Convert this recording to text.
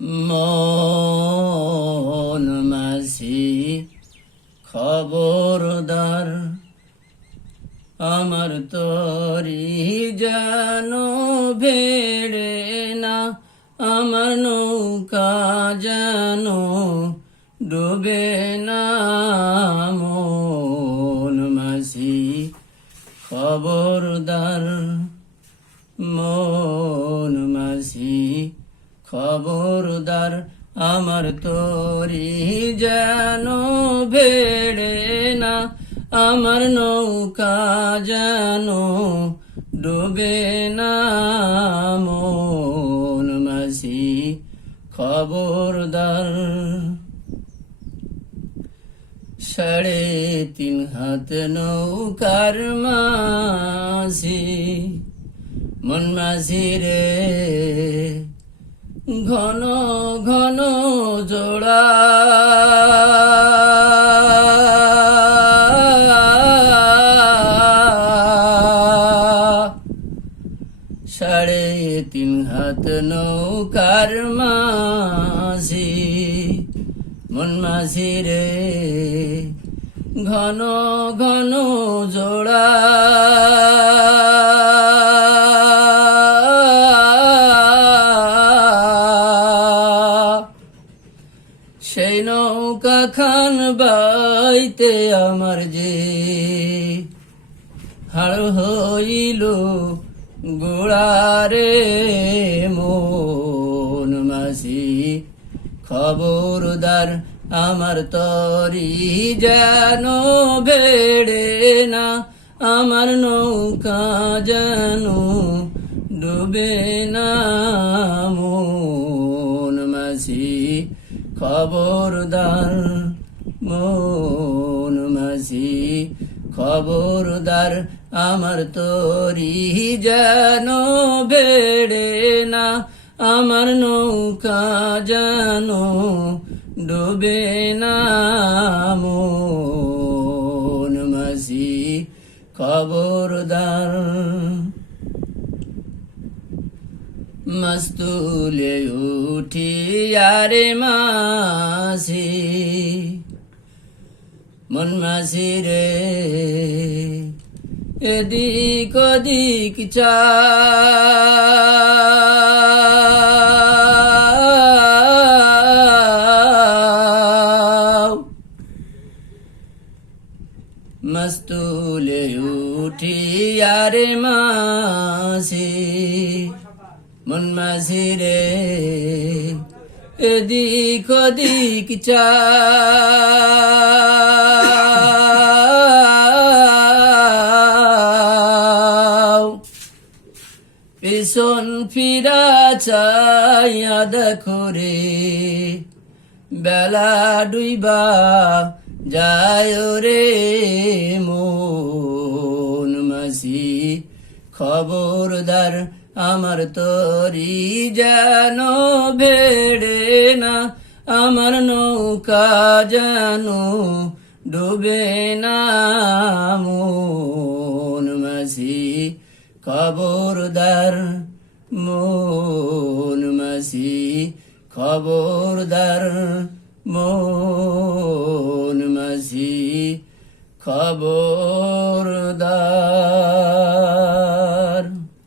মন মাঝি খবরদার, আমার তরি যেন ভেড়ে না, আমার নৌকা যেন ডুবে না। মন মাঝি খবরদার, মন মাঝি খবরদার, আমার তরি যেন ভেড়ে না, আমার নৌকা যেন ডুবে না। মন মাঝি খবরদার। 3.5 হাত নৌকার মাঝি, মন মাঝি রে, ঘন ঘন জোড়া, সাড়ে 3 হাত নৌকার মাঝি, মন মাঝি রে, ঘন ঘন জোড়া। সেই নৌকা খান বাইতে আমার যে হাড় হইল গোড়ারে। মন মাঝি খবরদার, আমার তরি যেন ভেড়ে না, আমার নৌকা যেন ডুবে না। মন মাঝি খবরদার, মন মাঝি খবরদার, আমার তরি যেন ভেড়ে না, আমার নৌকা যেন ডুবে না। মন মাঝি খবরদার। মস্তুলে উঠি আরে মাঝি, মন মাঝি রে, এদিক ওদিক চাও। মস্তুলে উঠি আরে মাঝি, মন মাঝি রে, এদিক ওদিক চাও। পিছন ফিরা চাইয়া দেখো রে, বেলা ডুইবা যায় রে। মন মাঝি খবরদার, আমার তরি যেন ভেড়ে না, আমার নৌকা যেন ডুবে না। মন মাঝি খবরদার, মন মাঝি খবরদার, মন মাঝি খবরদার।